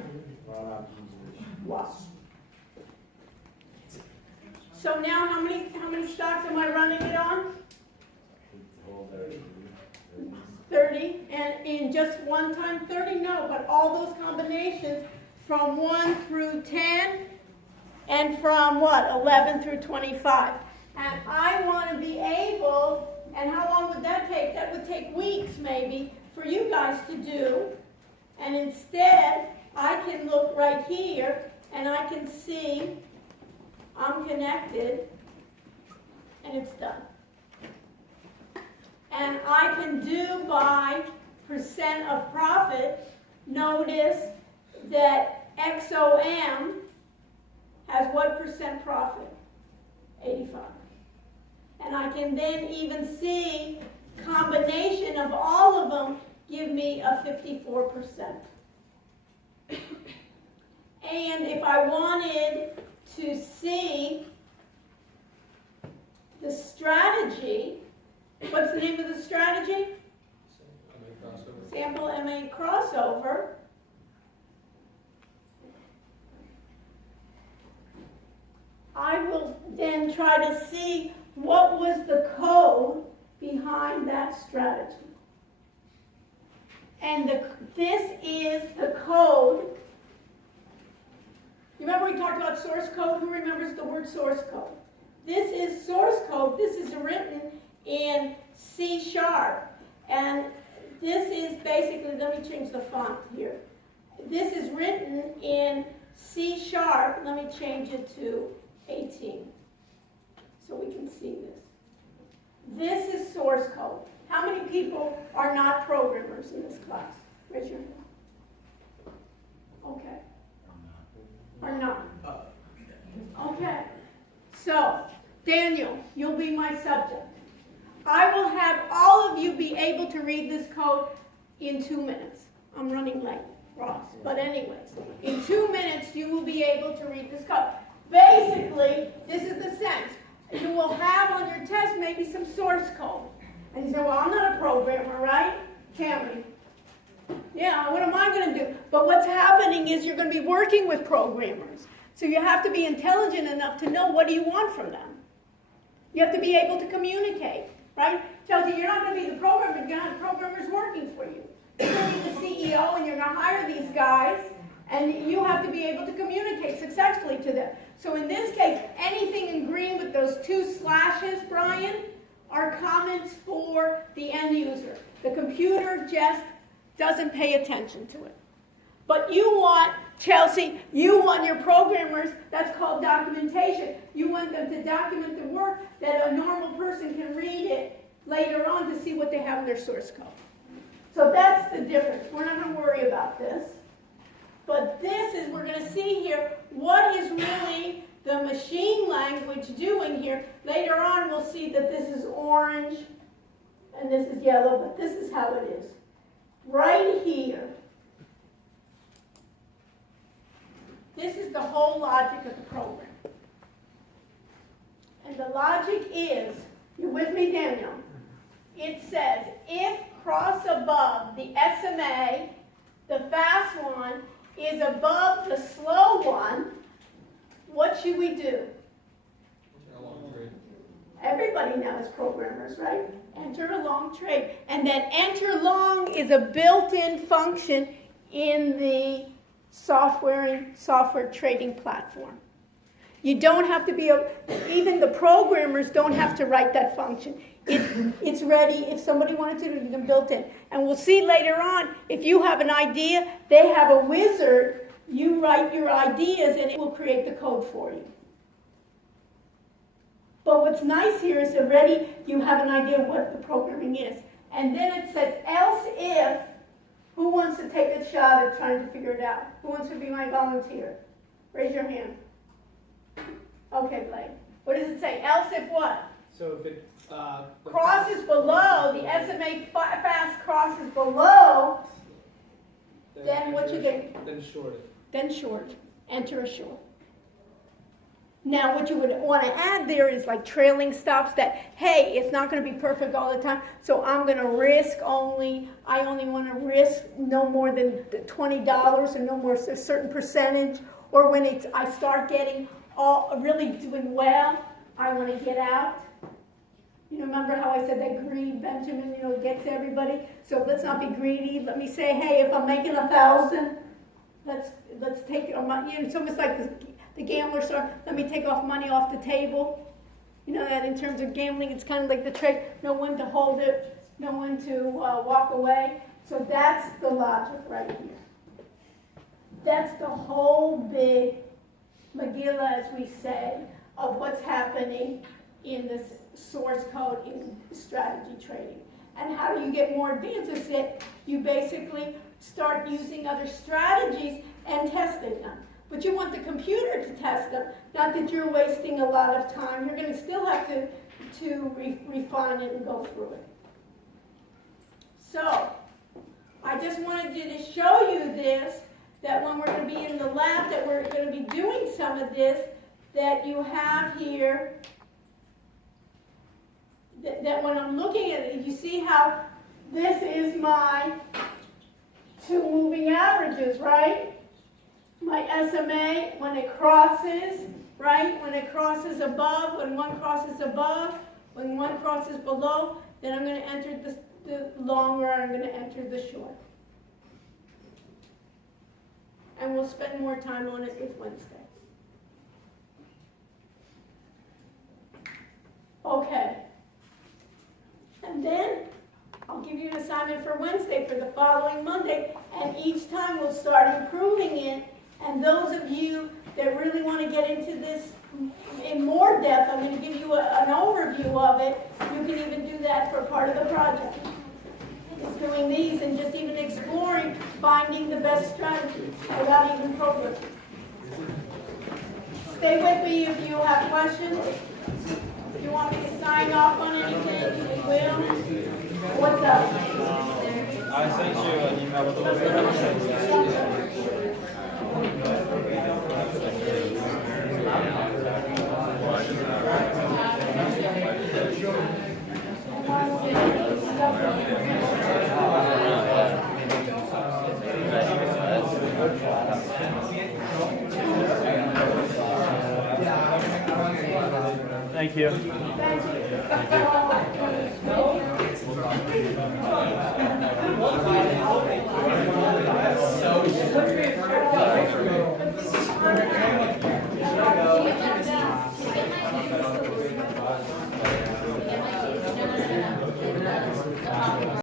Wow. So now how many stocks am I running it on? 30 30, and in just one time 30, no, but all those combinations from 1 through 10, and from what, 11 through 25. And I want to be able, and how long would that take? That would take weeks maybe for you guys to do. And instead, I can look right here and I can see I'm connected and it's done. And I can do by percent of profit. Notice that XOM has what percent profit? 85. And I can then even see combination of all of them give me a 54%. And if I wanted to see the strategy, what's the name of the strategy? Sample MA crossover. I will then try to see what was the code behind that strategy. And this is the code. You remember we talked about source code? Who remembers the word source code? This is source code. This is written in C#. And this is basically, let me change the font here. This is written in C#. Let me change it to 18 so we can see this. This is source code. How many people are not programmers in this class? Raise your hand. Okay. Or not? Okay. So, Daniel, you'll be my subject. I will have all of you be able to read this code in 2 minutes. I'm running late, Ross. But anyways, in 2 minutes you will be able to read this code. Basically, this is the sense. You will have on your test maybe some source code. And you say, well, I'm not a programmer, right? Cameron? Yeah, what am I going to do? But what's happening is you're going to be working with programmers. So you have to be intelligent enough to know what do you want from them. You have to be able to communicate, right? Chelsea, you're not going to be the programmer. You're going to have programmers working for you. You're going to be the CEO and you're going to hire these guys. And you have to be able to communicate successfully to them. So in this case, anything in green with those 2 slashes, Brian, are comments for the end user. The computer just doesn't pay attention to it. But you want, Chelsea, you want your programmers, that's called documentation. You want them to document the work that a normal person can read it later on to see what they have in their source code. So that's the difference. We're not going to worry about this. But this is, we're going to see here, what is really the machine language doing here. Later on, we'll see that this is orange and this is yellow, but this is how it is. Right here. This is the whole logic of the program. And the logic is, you with me, Daniel? It says, if cross above the SMA, the fast one, is above the slow one, what should we do? Everybody now is programmers, right? Enter a long trade. And then enter long is a built-in function in the software trading platform. You don't have to be, even the programmers don't have to write that function. It's ready. If somebody wanted to, you can build it. And we'll see later on, if you have an idea, they have a wizard. You write your ideas and it will create the code for you. But what's nice here is already you have an idea of what the programming is. And then it says, else if, who wants to take a shot at trying to figure it out? Who wants to be my volunteer? Raise your hand. Okay, Blake. What does it say? Else if what? So if it Crosses below, the SMA fast crosses below, then what you get? Then short it. Then short. Enter a short. Now what you would want to add there is like trailing stops that, hey, it's not going to be perfect all the time, so I'm going to risk only, I only want to risk no more than $20 or no more a certain percentage, or when I start getting really doing well, I want to get out. You know, remember how I said that greed, Benjamin, you know, gets everybody? So let's not be greedy. Let me say, hey, if I'm making 1,000, let's take, you know, it's almost like the gamblers are, let me take off money off the table. You know that in terms of gambling, it's kind of like the trade, no one to hold it, no one to walk away. So that's the logic right here. That's the whole big Megillah, as we say, of what's happening in this source code in strategy trading. And how do you get more advanced? Is that you basically start using other strategies and testing them. But you want the computer to test them, not that you're wasting a lot of time. You're going to still have to refine it and go through it. So, I just wanted you to show you this, that when we're going to be in the lab, that we're going to be doing some of this, that you have here, that when I'm looking at it, you see how this is my two moving averages, right? My SMA, when it crosses, right? When it crosses above, when one crosses above, when one crosses below, then I'm going to enter the long, or I'm going to enter the short. And we'll spend more time on it with Wednesday. Okay. And then I'll give you an assignment for Wednesday for the following Monday, and each time we'll start improving it. And those of you that really want to get into this in more depth, I'm going to give you an overview of it. You can even do that for part of the project. It's doing these and just even exploring, finding the best strategies without even programming. Stay with me if you have questions. If you want me to sign off on anything, we will. What's up? I sent you an email with the list of Thank you. Thank you.